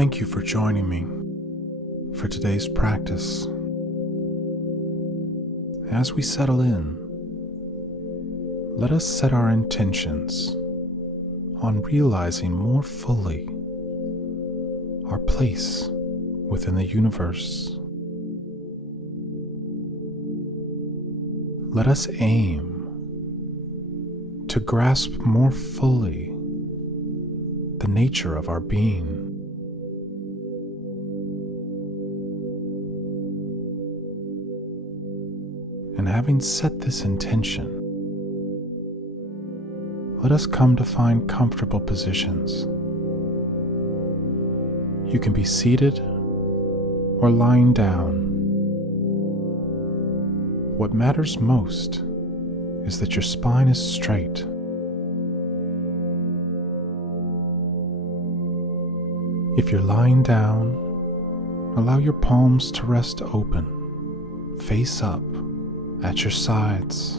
Thank you for joining me for today's practice. As we settle in, let us set our intentions on realizing more fully our place within the universe. Let us aim to grasp more fully the nature of our being. And having set this intention, let us come to find comfortable positions. You can be seated or lying down. What matters most is that your spine is straight. If you're lying down, allow your palms to rest open, face up, at your sides.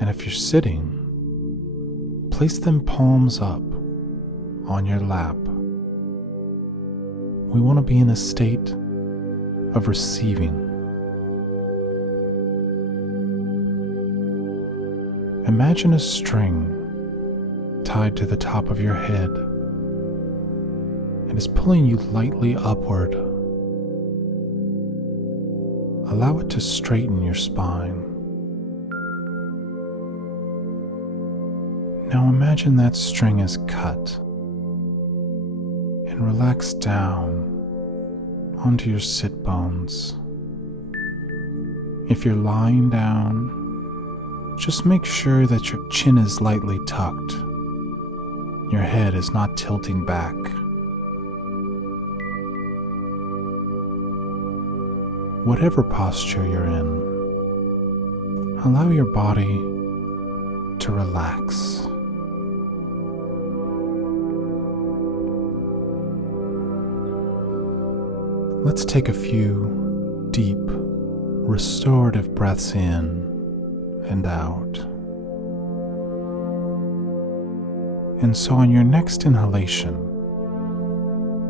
And if you're sitting, place them palms up on your lap. We want to be in a state of receiving. Imagine a string tied to the top of your head and is pulling you lightly upward. Allow it to straighten your spine. Now imagine that string is cut and relax down onto your sit bones. If you're lying down, just make sure that your chin is lightly tucked. Your head is not tilting back. Whatever posture you're in, allow your body to relax. Let's take a few deep, restorative breaths in and out. And so on your next inhalation,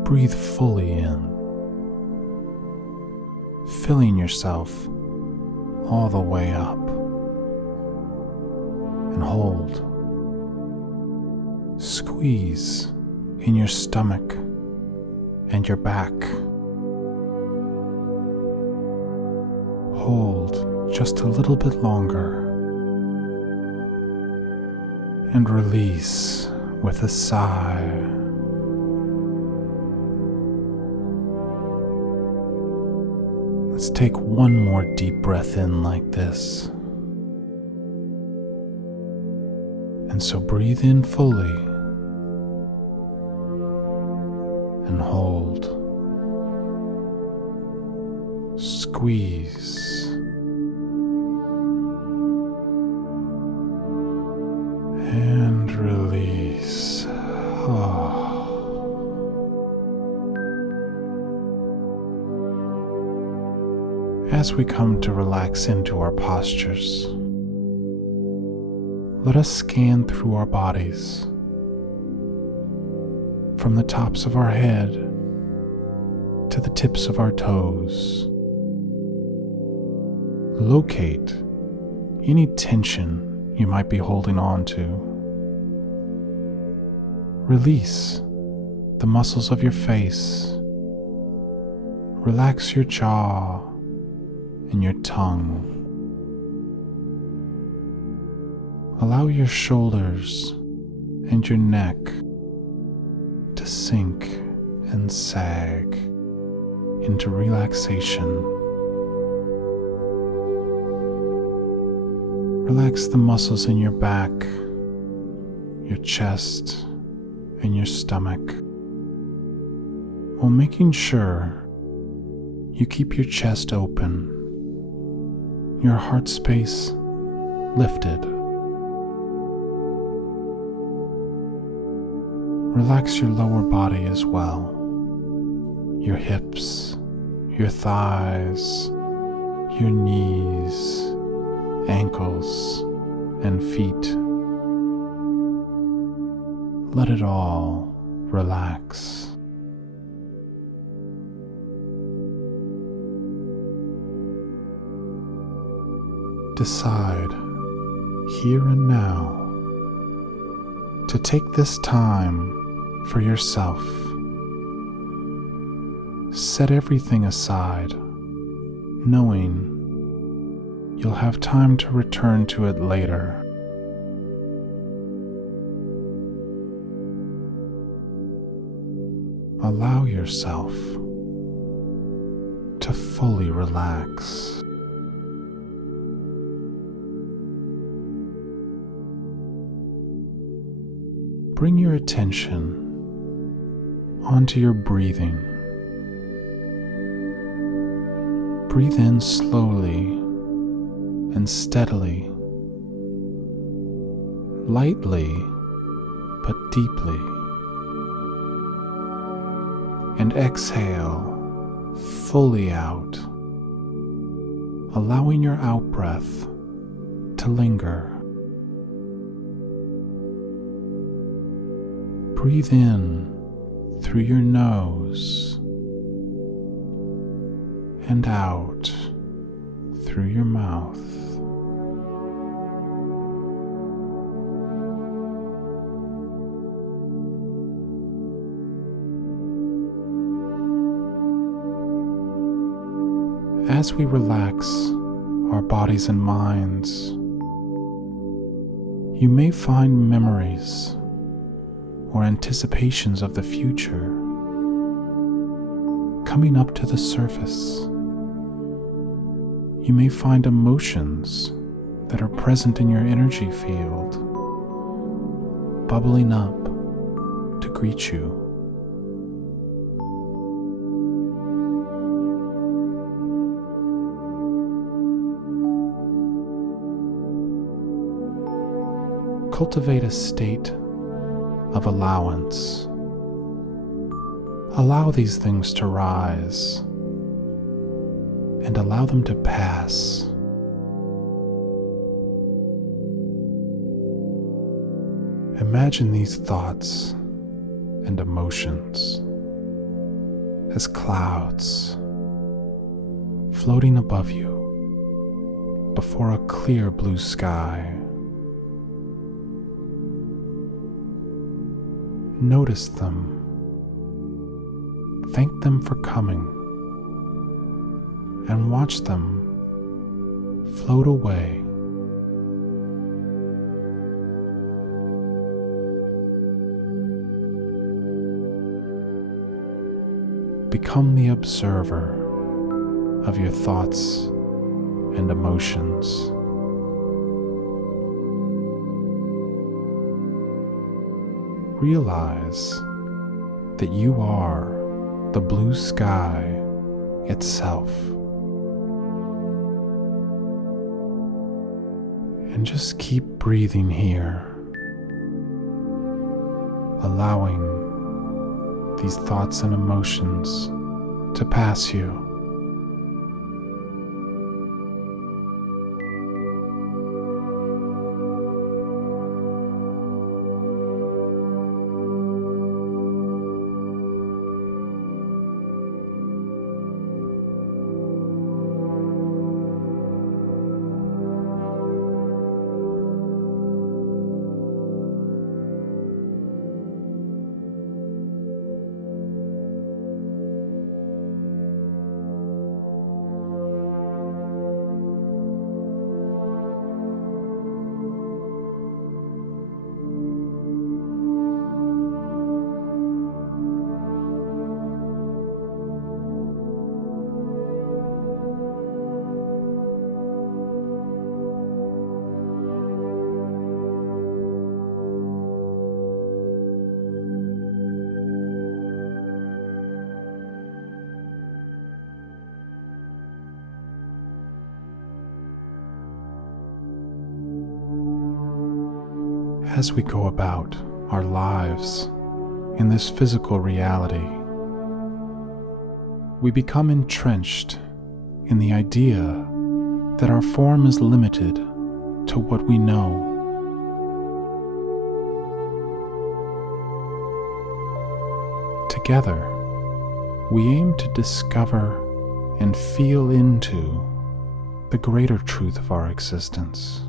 breathe fully in, filling yourself all the way up, and hold. Squeeze in your stomach and your back. Hold just a little bit longer and release with a sigh. Let's take one more deep breath in like this. And so breathe in fully and hold. Squeeze. And release. As we come to relax into our postures, let us scan through our bodies, from the tops of our head to the tips of our toes. Locate any tension you might be holding on to. Release the muscles of your face. Relax your jaw and your tongue. Allow your shoulders and your neck to sink and sag into relaxation. Relax the muscles in your back, your chest, and your stomach, while making sure you keep your chest open, your heart space lifted. Relax your lower body as well, your hips, your thighs, your knees, ankles, and feet. Let it all relax. Decide here and now to take this time for yourself. Set everything aside, knowing you'll have time to return to it later. Allow yourself to fully relax. Bring your attention onto your breathing. Breathe in slowly and steadily, lightly but deeply, and exhale fully out, allowing your out-breath to linger. Breathe in through your nose and out through your mouth. As we relax our bodies and minds, you may find memories or anticipations of the future coming up to the surface. You may find emotions that are present in your energy field bubbling up to greet you. Cultivate a state of allowance. Allow these things to rise and allow them to pass. Imagine these thoughts and emotions as clouds floating above you before a clear blue sky. Notice them. Thank them for coming, and watch them float away. Become the observer of your thoughts and emotions. Realize that you are the blue sky itself. And just keep breathing here, allowing these thoughts and emotions to pass you. As we go about our lives in this physical reality, we become entrenched in the idea that our form is limited to what we know. Together, we aim to discover and feel into the greater truth of our existence.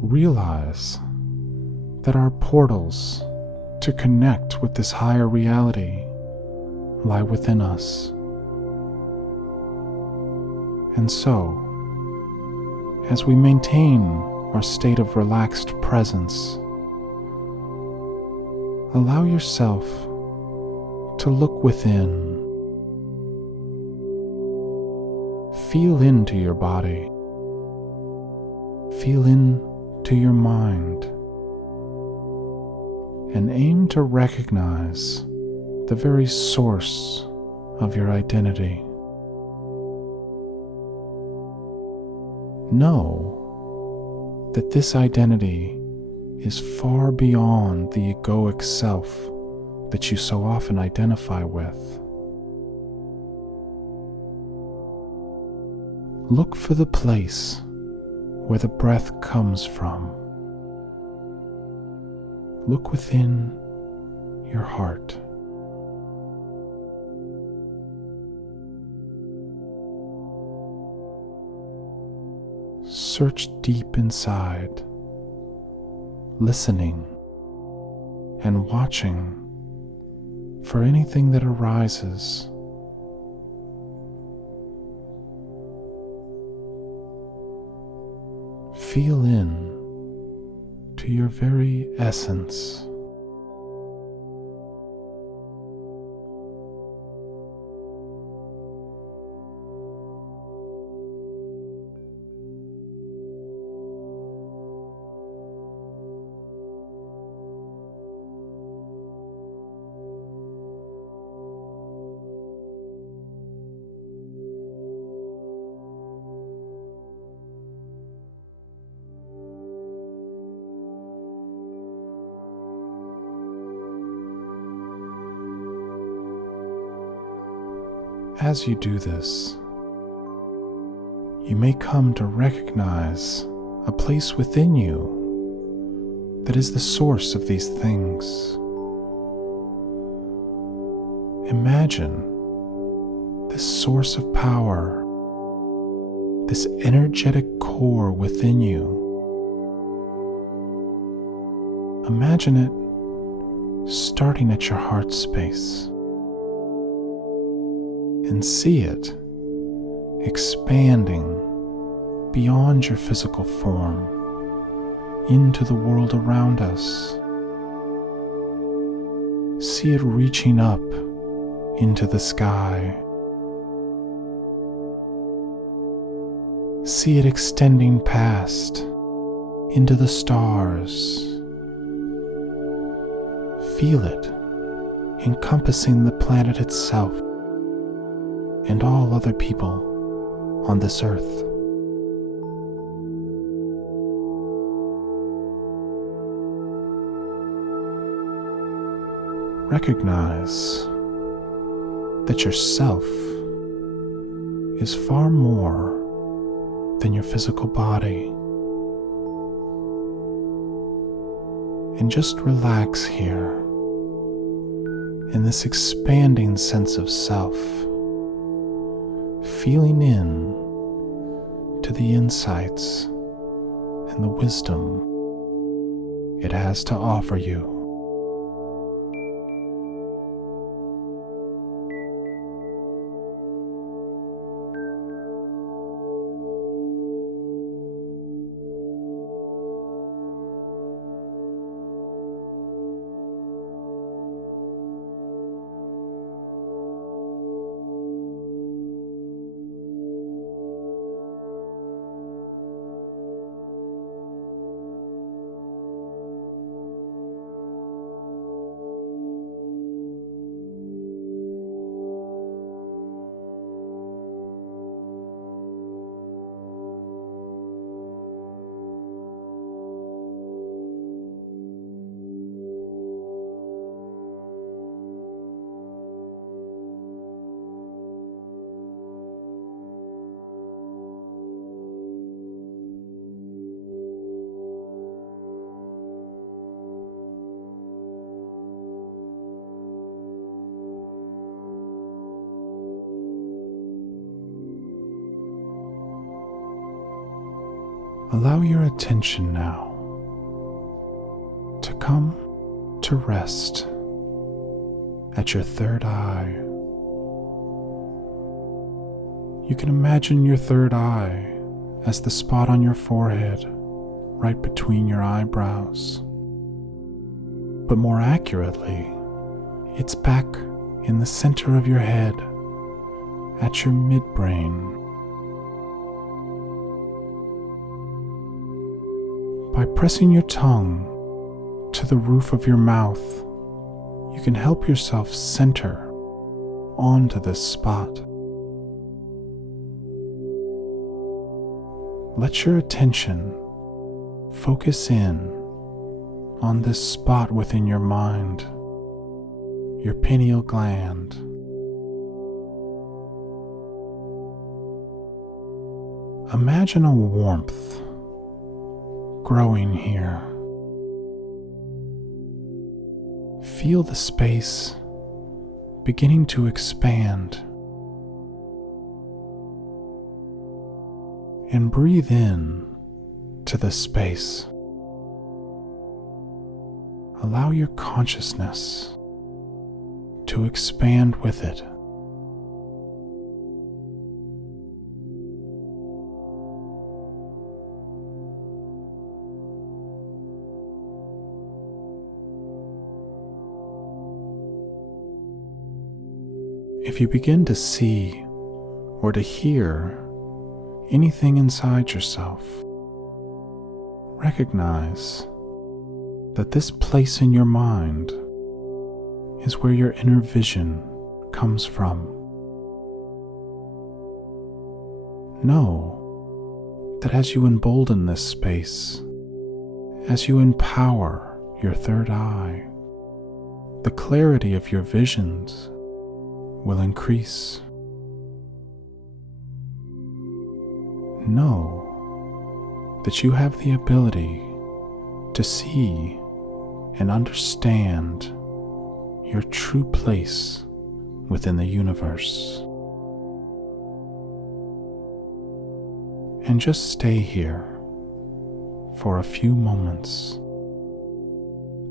Realize that our portals to connect with this higher reality lie within us. And so, as we maintain our state of relaxed presence, allow yourself to look within. Feel into your body. Feel into your mind. And aim to recognize the very source of your identity. Know that this identity is far beyond the egoic self that you so often identify with. Look for the place where the breath comes from. Look within your heart. Search deep inside, listening and watching for anything that arises. Feel in to your very essence. As you do this, you may come to recognize a place within you that is the source of these things. Imagine this source of power, this energetic core within you. Imagine it starting at your heart space. And see it expanding beyond your physical form into the world around us. See it reaching up into the sky. See it extending past into the stars. Feel it encompassing the planet itself and all other people on this earth. Recognize that yourself is far more than your physical body. And just relax here in this expanding sense of self, feeling in to the insights and the wisdom it has to offer you. Allow your attention now to come to rest at your third eye. You can imagine your third eye as the spot on your forehead, right between your eyebrows. But more accurately, it's back in the center of your head, at your midbrain. By pressing your tongue to the roof of your mouth, you can help yourself center onto this spot. Let your attention focus in on this spot within your mind, your pineal gland. Imagine a warmth growing here. Feel the space beginning to expand. And breathe in to this space. Allow your consciousness to expand with it. If you begin to see or to hear anything inside yourself, recognize that this place in your mind is where your inner vision comes from. Know that as you embolden this space, as you empower your third eye, the clarity of your visions will increase. Know that you have the ability to see and understand your true place within the universe. And just stay here for a few moments,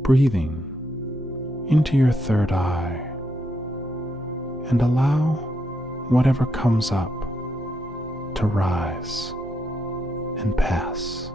breathing into your third eye, and allow whatever comes up to rise and pass.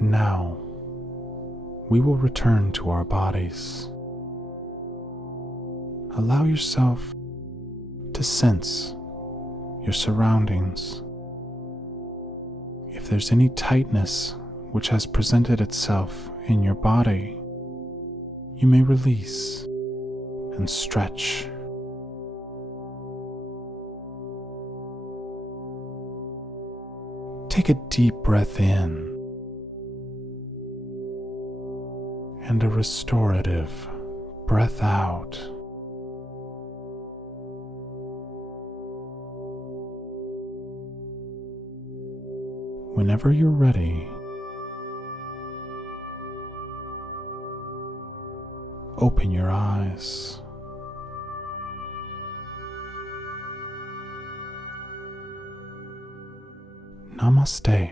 Now, we will return to our bodies. Allow yourself to sense your surroundings. If there's any tightness which has presented itself in your body, you may release and stretch. Take a deep breath in and a restorative breath out. Whenever you're ready, open your eyes. Namaste.